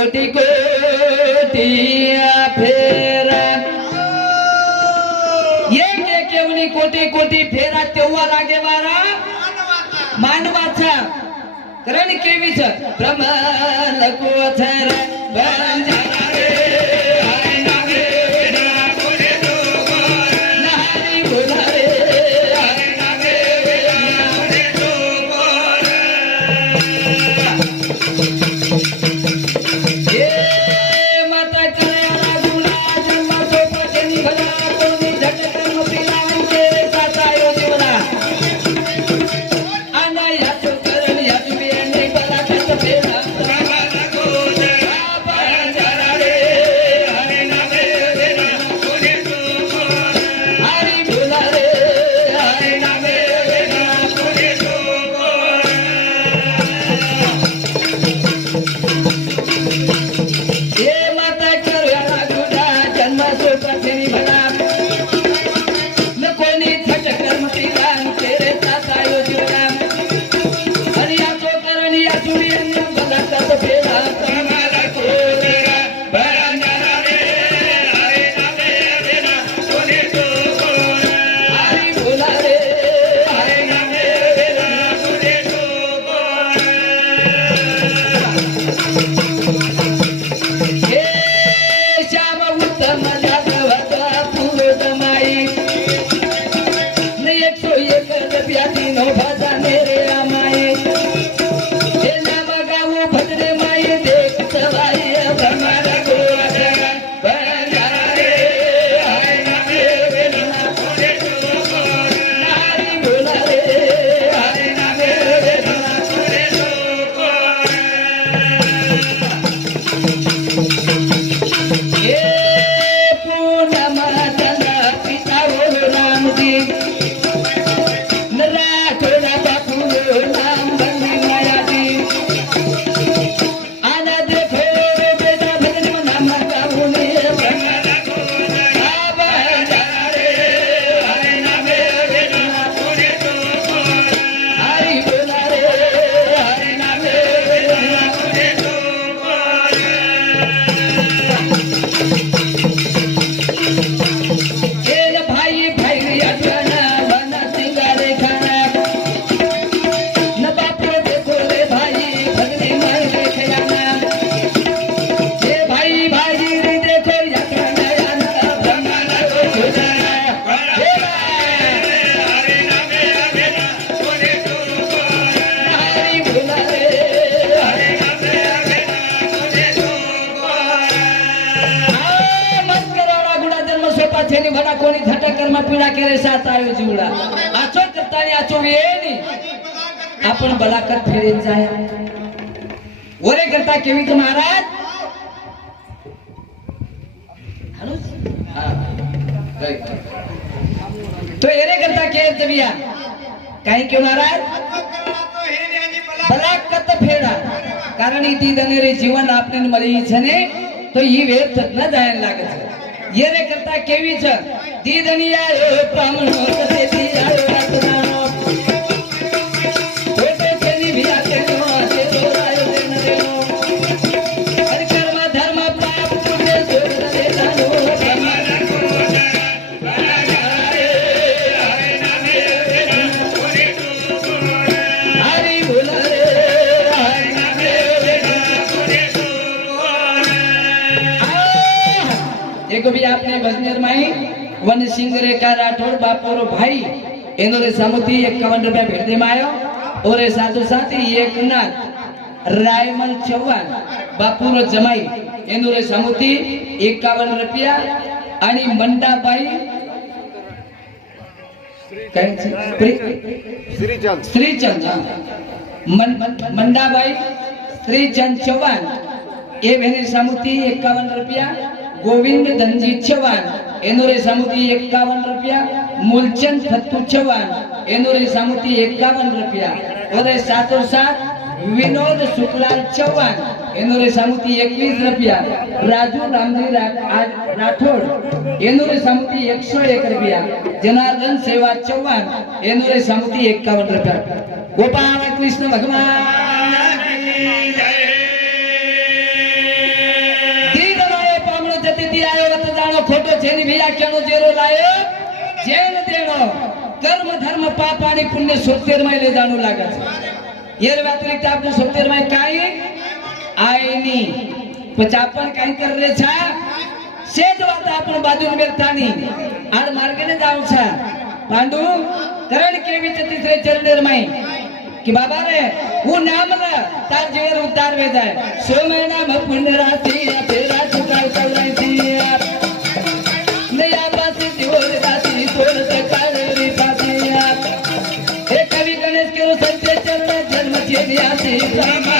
कोटी कोटी फेरा तेव्हा लागे वारा मानवाचा। करण केवीच। प्रमाण कोथर सातायो उडा आचो करतानी आचो येनी आपण बलाकत फेरेन जाय. वरे करता केवी तर महाराज. तो एरे करता केर तबिया काही क्यों महाराज बलाकत फेडा कारण इति दनेरे जीवन आपने मरी छने तो ही वेळ ततना जायला लागत येरे करता केवी छ दीदनिया ब्राह्मण વનસિંહ રેખા રાઠોડ બાપુરો ભાઈ इन्होंने समुद्री इक्यावन रुपए भेज दे मायो और साथ साथ ही एक नाथ रायमल चौहान बापू नो जमाई इन्होंने समुद्री इक्यावन रुपया आणि मंडाबाई श्रीचंद श्रीचंद मंडाबाई श्रीचंद चौहान એ બહેની સામુથી એકાવન રૂપિયા ગોવિંદ ધનજી ચૌહાણ एनोरे सांगुती एक्कावन्न रुपया मूलचंद फत्तू चव्हाण. एनोरे सांगुती एक्कावन्न रुपया. उदय सातो सात विनोद शुक्लाल चव्हाण. एनोरे सांगुती एकवीस रुपया. राजू रामजी राठोड. एनोरे सांगुती एकशे एक रुपया. जनार्दन सेवा चव्हाण. एनोरे सांगुती एक्कावन्न रुपया. गोपाळ कृष्ण भगवान ખોટો જેની વ્યાખ્યાનો જેરો લાયો જેન દેણો કર્મ ધર્મ પાપ आणि पुण्य सोतेर मायले जाणू लागत यार व्यतिरिक्त आपण सोतेर माय काय आहे नी પછી आपण काय करले छा शेत વાત आपण बाजून બેઠાની આડ માર્ગને જાવ છે પાંડુ કરણ કેવી છે તીસરે ચરણેર માં કે બાબા રે હું નામ લે તાર જીવન ઉદ્ધાર વે જાય સો મહિના માં પુણ્ય રાશિ ફેરા ચુકાવ ya te prama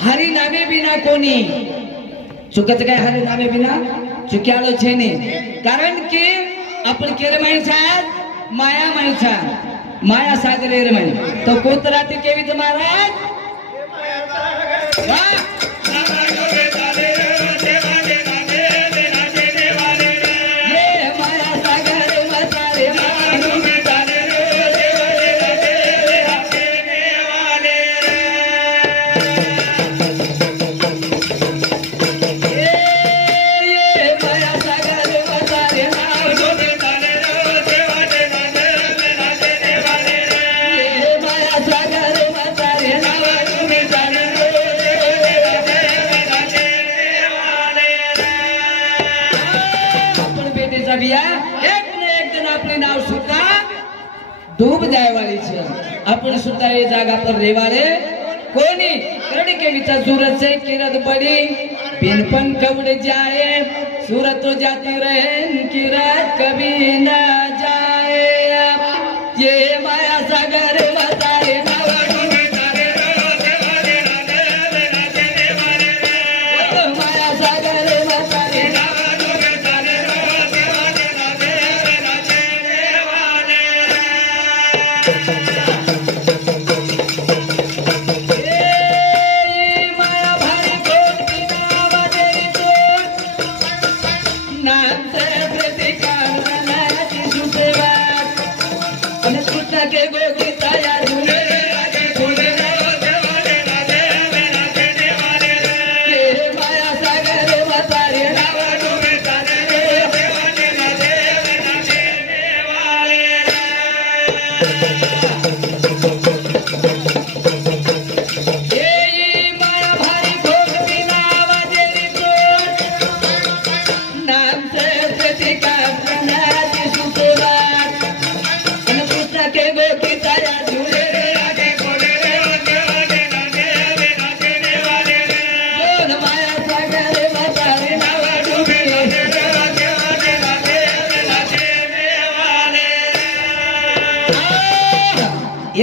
हरि नामे बिना कोणी. चुकत काय हरि नामे बिना? चुक्यालो छेने. कारण की आपण केले माणसं माया माणसं माया सागर म्हणे तो कोतराती राहते केवित वा! કુદરતના ભૈયા એક ને એક દિન આપણે નાવ સુતા ડૂબ જાયવાળી છે આપણે સુતા એ જાગા પર રહેવારે કોની કરડી કેવી છે સુરત છે કિરત પડી બિનપન કવડ જાય સુરત તો જાતી રહે કિરત કભી ના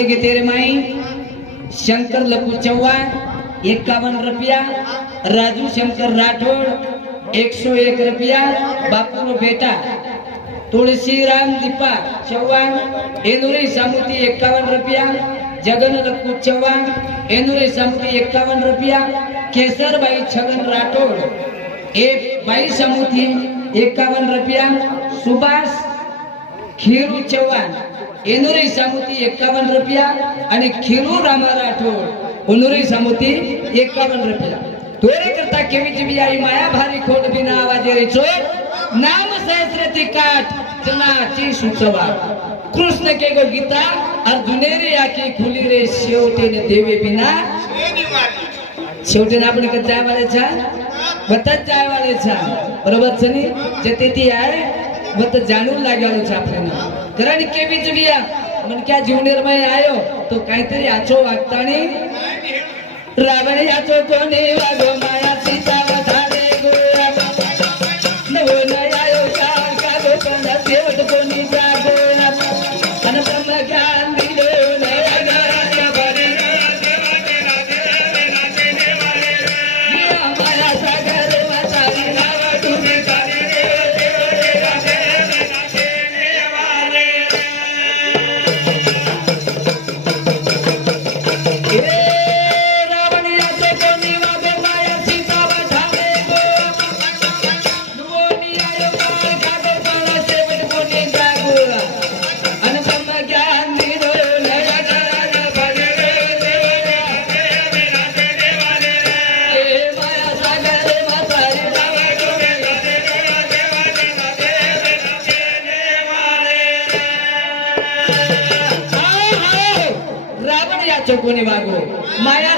घेते रे माई शंकर लपू चव्हाण एकावन्न रुपया राजू शंकर राठोड एकशे एक रुपया बापू बेटा तुळशीराम दीपा चव्हाण एनुरे सामुती एकावन्न रुपया जगन लपू चव्हाण एनुरे सामुती एकावन्न रुपया केसरबाई छगन राठोड एक बाई सामुती एकावन्न रुपया सुभाष खीरू चव्हाण एनुरी सामुती एक्कावन्न रुपया आणि खिरू रामा राठोड. उनुरी सामुती एक्कावन्न रुपया. तोरे करता केवीची बियाई माया भारी खोट बिना आवाजे रे चोय नाम सहस्र ती काठ सुचवा. कृष्ण के गो गीता अर्जुने रे आखी खुली रे शेवटे ने देवे बिना. शेवटे शेवटेने आपण कधी जाय वाले छा? बतच जाय वाले छा. बरोबर छनी जते ती आहे. बत जाणून लागलो छा आपल्याला. करण के बीच मन मनक्या जीव निर्मय आयो तो काहीतरी आचो वागतानी। रावणी याचो कोणी वागो माया सीता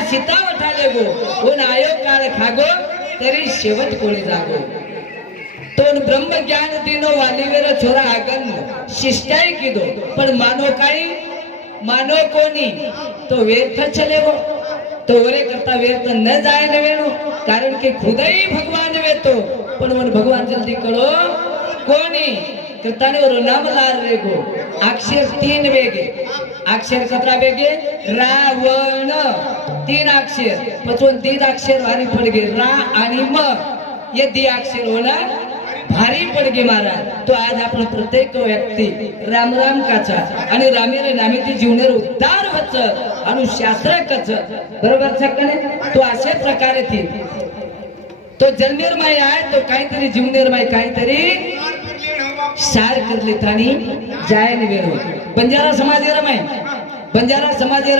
सीता वठाले गो उन आयो काल खागो तरी शेवट कोणी जागो. तोन ब्रह्म ज्ञान दिनो वालीवेर छोरा आगन. शिष्टाई किदो. पण मानो काही मानो कोणी? तो व्यर्थ चले गो तो वरे करता व्यर्थ न जाय न वेणो. कारण की खुदाई भगवान वेतो. पण मन भगवान जल्दी कळो कोणी? कृताने नाम लाल रे गो अक्षर तीन वेगे. अक्षर सतरापैकी वेगे रावण. तीन अक्षर. पचवून तीन अक्षर भारी पडगे. रा आणि म. हे दी अक्षर होणार भारी पडगे महाराज. तो आज आपण प्रत्येक व्यक्ती राम राम काचा आणि रामेरे नामेची जीवनेर उद्धार वच आणि शास्त्र कच बरोबर सकने तो अशा प्रकारे ती तो जन्मेरमाय आहे तो काहीतरी जीवनेरमाय काहीतरी शायर करले तानी जायन वेरो। बंजारा समाज ये बंजारा समाज ये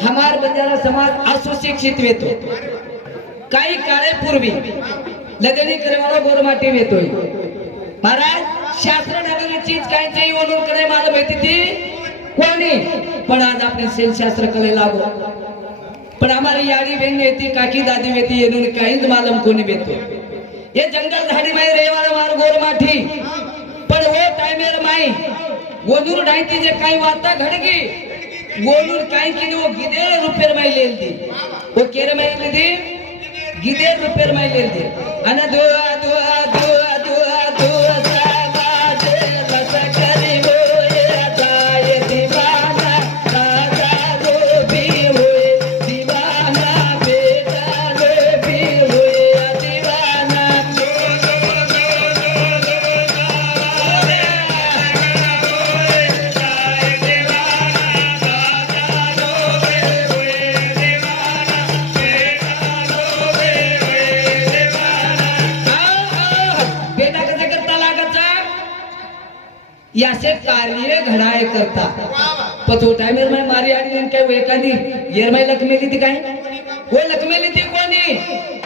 हमार बंजारा समाज असुशिक्षित वेतो। काही काळे पूर्वी लगनी करवाला गोरमाटी वेतोय महाराज शास्त्र नगरी चीज काय चाहिए ओनोर करे मला माहिती ती कोणी? पण आज आपने सेल शास्त्र कले लागो। पण हमारी यारी बहन येते काकी दादी वेती येणून काहीच मालम कोणी वेतो। हे जंगल झाडी माई रेवाला मार गोरमाठी पण हो टायमेर माई ओनूर डायची जे काही वाता घडगी ओनूर काय की वो गिदेर रुपये माई लेल दी. वो केर माई दी गिदेर रुपये माई लेल दी. अन दुआ दो दुआ कार्य घडाय करता. पण तो मारी आणि आणि काय एखादी? येरमाई लक्ष्मेली ती काय? हो लक्ष्मेली ती कोणी?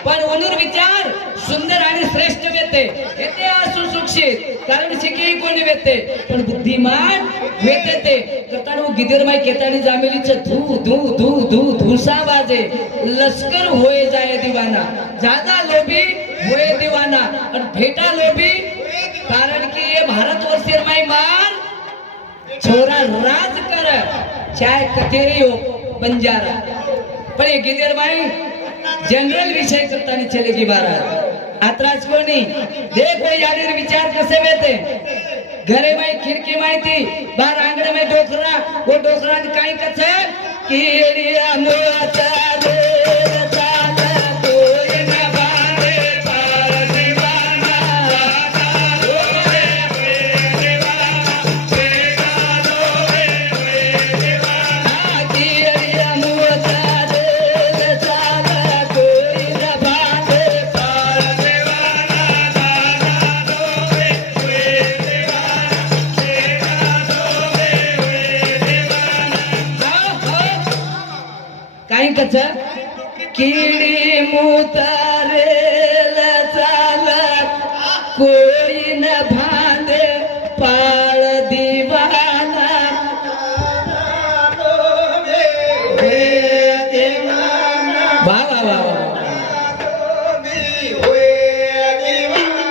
पण वनूर विचार सुंदर आणि श्रेष्ठ वेते येते असू सुक्षित कारण शिकी कोणी वेते पण बुद्धिमान वेते ते. करताना गिदेरमाई केतानी जामेलीच धू धू धू धू धुसा बाजे लष्कर होय जाय दिवाना. जादा लोभी होय दिवाना. आणि भेटा लोभी छोरा राज कर चाहे कचेरी हो बंजारा। पण ये गिदेर बाई जनरल विषय करताना चलेगी बारा आत्राज कोणी देखो याडीर विचार कसे वेते? घरे माई खिडकी माहिती बार आंगण माई डोकरा वो डोकरा काय कच की मुळाचा